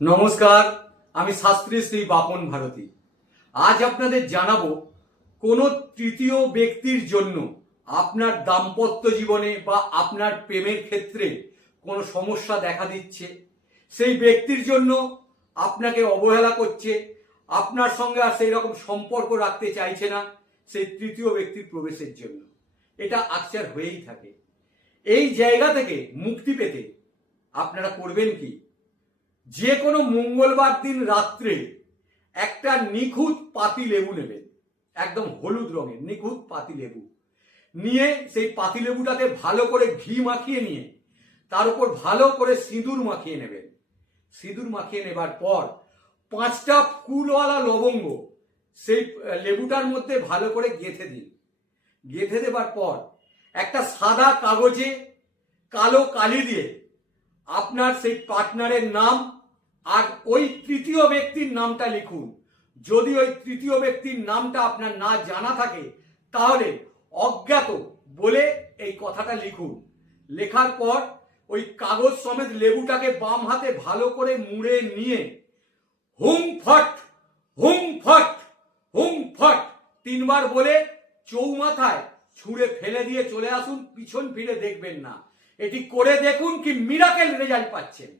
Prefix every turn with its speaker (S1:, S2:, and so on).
S1: নমস্কার, আমি শাস্ত্রী শ্রী বাপন ভারতী। আজ আপনাদের জানাব, কোন তৃতীয় ব্যক্তির জন্য আপনার দাম্পত্য জীবনে বা আপনার প্রেমের ক্ষেত্রে কোনো সমস্যা দেখা দিচ্ছে? সেই ব্যক্তির জন্য আপনাকে অবহেলা করছে, আপনার সঙ্গে আর সেই রকম সম্পর্ক রাখতে চাইছে না সেই তৃতীয় ব্যক্তির প্রবেশের জন্য। এটা আকচার হয়েই থাকে। এই জায়গা থেকে মুক্তি পেতে আপনারা করবেন কি? যে কোনো মঙ্গলবার দিন রাত্রে একটা নিখুঁত পাতি লেবু নেবেন একদম হলুদ রঙের, নিখুঁত পাতি লেবু। নিয়ে সেই পাতি লেবুটাতে ভালো করে ঘি মাখিয়ে নিয়ে তার উপর ভালো করে সিঁদুর মাখিয়ে নেবেন সিঁদুর মাখিয়ে নেবার পর পাঁচটা ফুলওয়ালা লবঙ্গ সেই লেবুটার মধ্যে ভালো করে গেঁথে দিন। গেঁথে দেবার পর একটা সাদা কাগজে কালো কালি দিয়ে আপনার সেই পার্টনারের নাম আর ওই তৃতীয় ব্যক্তির নামটা লিখুন। যদি ওই তৃতীয় ব্যক্তির নামটা আপনার না জানা থাকে, তাহলে অজ্ঞাত বলে এই কথাটা লিখুন। লেখার পর ওই কাগজ সমেত লেবুটাকে বাম হাতে ভালো করে মুড়ে নিয়ে হুং ফট হুং ফট হুং ফট তিনবার বলে চৌমাথায় ছুঁড়ে ফেলে দিয়ে চলে আসুন, পিছন ফিরে দেখবেন না। এটি করে দেখুন কি মিরাকেল রেজাল্ট পাচ্ছেন।